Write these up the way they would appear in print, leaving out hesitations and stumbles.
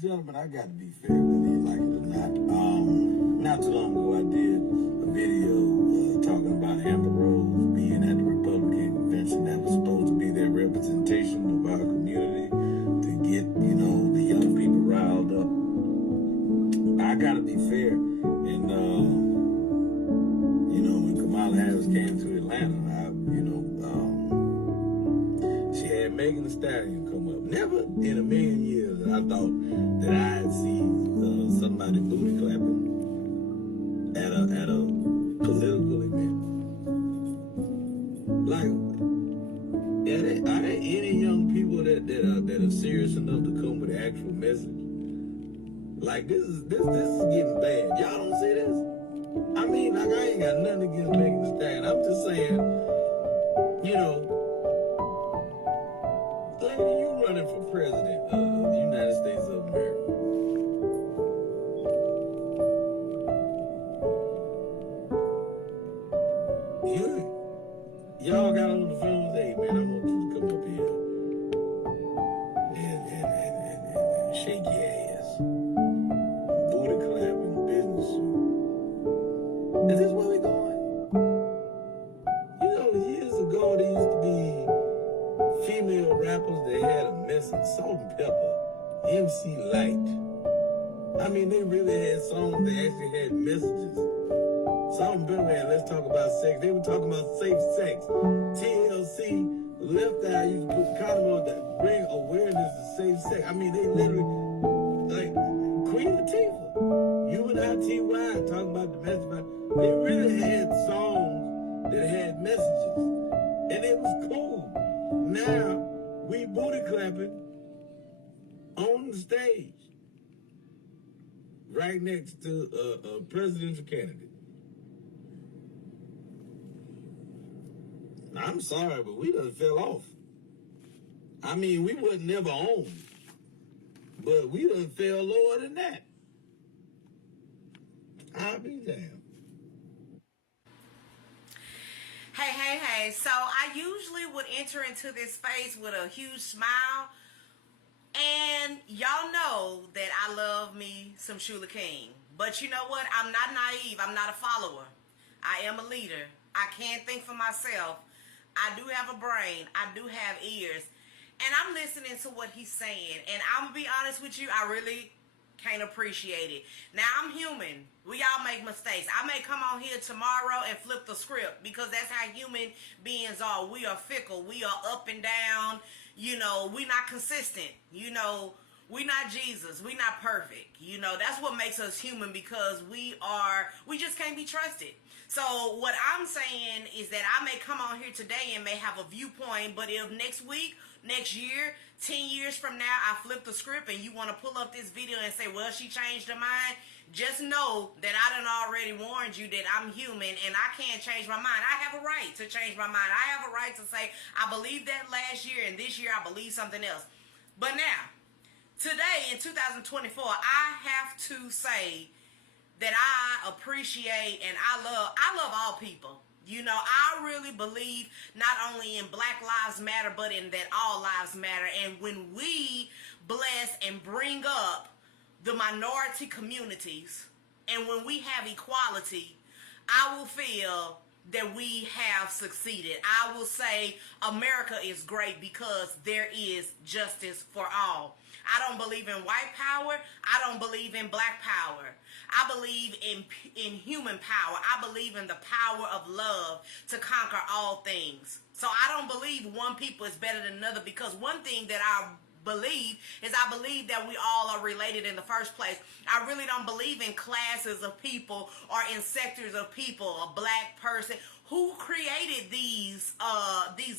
Gentlemen, I got to be fair whether you like it or not. Not too long ago, I did a video talking about Amber Rose being at the Republican convention that was supposed to be their representation of our community to get, the young people riled up. I got to be fair. And, when Kamala Harris came to Atlanta, she had Megan the Stallion come up. Never in a million years that I thought that I'd see somebody booty clapping at a political event. Like, are there any young people that are serious enough to come with an actual message? Like, this is getting bad. Y'all don't see this? I mean, I ain't got nothing against Megan Thee Stallion. I'm just saying, lady, you running for president of the United States of America. Y'all got on the phone, hey man, I want you to come up here and shake your ass. Booty clapping, business suit. Is this where we going? Years ago there used to be female rappers that had a message. Salt and Pepper, MC Light. I mean, they really had songs that actually had messages. Salt and Pepper had Let's Talk About Sex. They were talking about safe sex. TLC, Left Eye used to put condom on that bring awareness to safe sex. I mean, they literally, like, Queen Latifah, UNITY, talking about domestic. They really had songs that had messages. And it was cool. Now, we booty clapping on the stage right next to a presidential candidate. I'm sorry, but we done fell off. I mean, we wasn't never on, but we done fell lower than that. I'll be damned. Hey. So I usually would enter into this space with a huge smile. And y'all know that I love me some Shula King. But you know what? I'm not naive. I'm not a follower. I am a leader. I can think for myself. I do have a brain. I do have ears. And I'm listening to what he's saying. And I'm going to be honest with you, I really can't appreciate it. Now, I'm human. We all make mistakes. I may come on here tomorrow and flip the script because that's how human beings are. We are fickle. We are up and down. We're not consistent. We're not Jesus. We're not perfect. That's what makes us human because we just can't be trusted. So what I'm saying is that I may come on here today and may have a viewpoint, but if next week, next year, 10 years from now, I flip the script and you want to pull up this video and say, well, she changed her mind, just know that I done already warned you that I'm human and I can't change my mind. I have a right to change my mind. I have a right to say, I believed that last year and this year I believe something else. But now, today in 2024, I have to say that I appreciate and I love all people. I really believe not only in Black Lives Matter, but in that all lives matter. And when we bless and bring up the minority communities, and when we have equality, I will feel that we have succeeded. I will say America is great because there is justice for all. I don't believe in white power. I don't believe in black power. I believe in human power. I believe in the power of love to conquer all things. So I don't believe one people is better than another because one thing that I believe that we all are related in the first place. I really don't believe in classes of people or in sectors of people, a black person. Who created these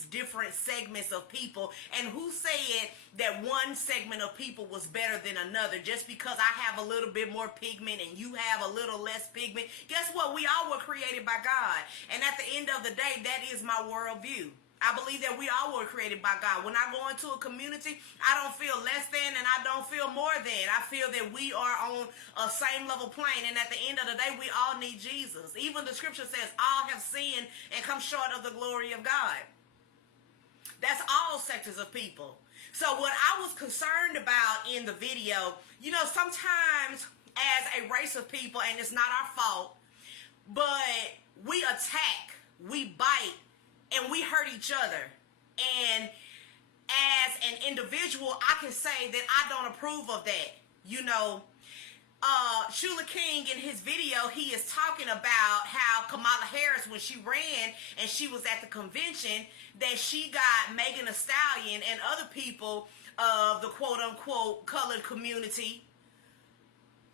different segments of people, and who said that one segment of people was better than another just because I have a little bit more pigment and you have a little less pigment? Guess what? We all were created by God. And at the end of the day, that is my worldview. I believe that we all were created by God. When I go into a community, I don't feel less than and I don't feel more than. I feel that we are on a same level plane. And at the end of the day, we all need Jesus. Even the scripture says all have sinned and come short of the glory of God. That's all sectors of people. So what I was concerned about in the video, you know, sometimes as a race of people, and it's not our fault, but we attack, we bite, and we hurt each other. And as an individual, I can say that I don't approve of that. You know, Shula King in his video, he is talking about how Kamala Harris, when she ran and she was at the convention, that she got Megan Thee Stallion and other people of the quote-unquote colored community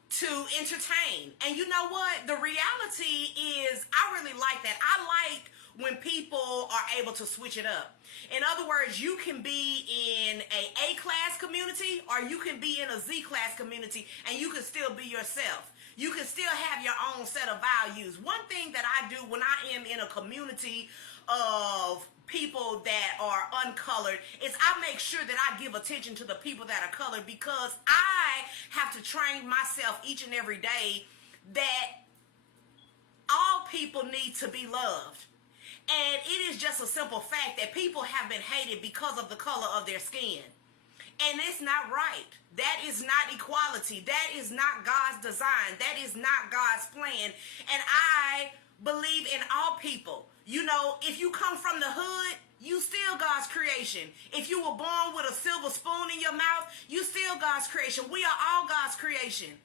to entertain. And you know what? The reality is, I really like that. I like when people are able to switch it up. In other words, you can be in a A-class community or you can be in a Z-class community and you can still be yourself. You can still have your own set of values. One thing that I do when I am in a community of people that are uncolored is I make sure that I give attention to the people that are colored, because I have to train myself each and every day that all people need to be loved. And it is just a simple fact that people have been hated because of the color of their skin. And it's not right. That is not equality. That is not God's design. That is not God's plan. And I believe in all people. You know, if you come from the hood, you still God's creation. If you were born with a silver spoon in your mouth, you still God's creation. We are all God's creation.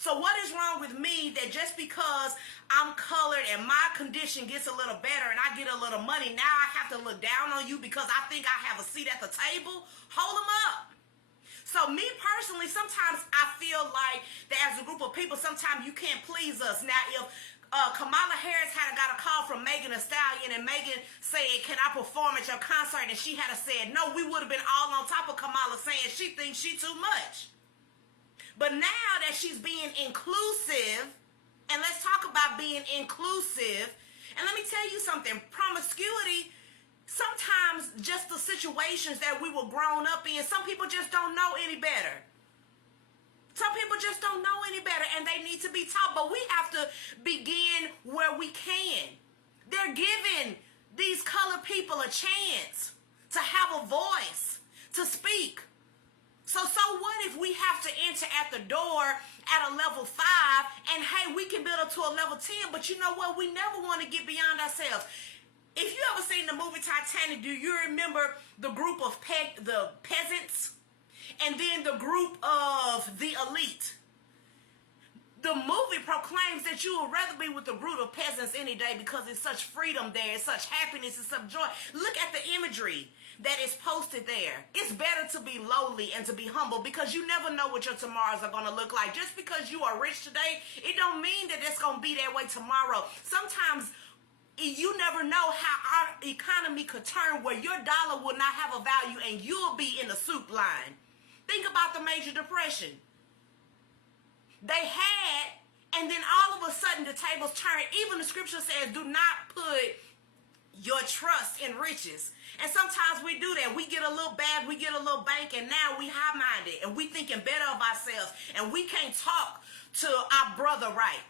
So what is wrong with me that just because I'm colored and my condition gets a little better and I get a little money, now I have to look down on you because I think I have a seat at the table? Hold them up. So me personally, sometimes I feel like that as a group of people, sometimes you can't please us. Now, if Kamala Harris had got a call from Megan Thee Stallion and Megan said, can I perform at your concert? And she had said no, we would have been all on top of Kamala saying she thinks she too much. But now that she's being inclusive, and let's talk about being inclusive, and let me tell you something, promiscuity, sometimes just the situations that we were grown up in, some people just don't know any better. Some people just don't know any better, and they need to be taught, but we have to begin where we can. They're giving these colored people a chance to have a voice, to speak. So what if we have to enter at the door at a level 5, and hey, we can build up to a level 10, but you know what? We never want to get beyond ourselves. If you ever seen the movie Titanic, do you remember the group of the peasants and then the group of the elite? The movie proclaims that you would rather be with a group of peasants any day because it's such freedom there, it's such happiness, it's such joy. Look at the imagery that is posted there. It's better to be lowly and to be humble because you never know what your tomorrows are going to look like. Just because you are rich today, it don't mean that it's going to be that way tomorrow. Sometimes you never know how our economy could turn where your dollar will not have a value and you'll be in the soup line. Think about the Major Depression. They had, and then all of a sudden the tables turned. Even the scripture says, do not put your trust in riches. And sometimes we do that. We get a little bag, we get a little bank, and now we high-minded, and we thinking better of ourselves, and we can't talk to our brother right.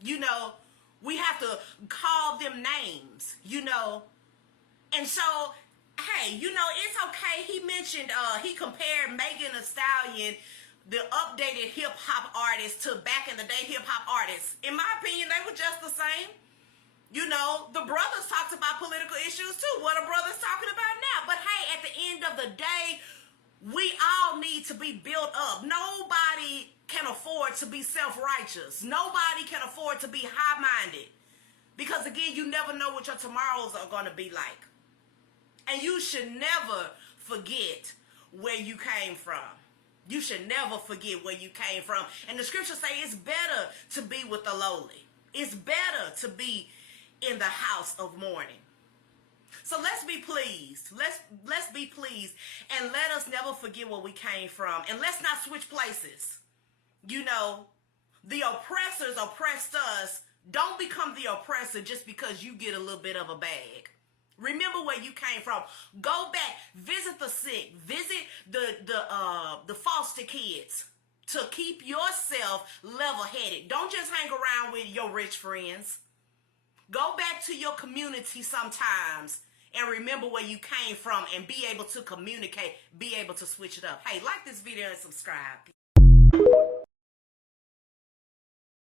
You know, we have to call them names, you know. And so, hey, you know, it's okay. He mentioned, he compared Megan Thee Stallion, the updated hip-hop artists, to back in the day hip-hop artists. In my opinion, they were just the same. You know, the brothers talked about political issues too. What are brothers talking about now? But hey, at the end of the day, we all need to be built up. Nobody can afford to be self-righteous. Nobody can afford to be high-minded. Because again, you never know what your tomorrows are going to be like. And you should never forget where you came from. You should never forget where you came from. And the scriptures say it's better to be with the lowly. It's better to be in the house of mourning. So let's be pleased. Let's be pleased. And let us never forget where we came from. And let's not switch places. You know, the oppressors oppressed us. Don't become the oppressor just because you get a little bit of a bag. Remember where you came from. Go back. Visit the sick. Visit the foster kids to keep yourself level-headed. Don't just hang around with your rich friends. Go back to your community sometimes and remember where you came from and be able to communicate, be able to switch it up. Hey, like this video and subscribe.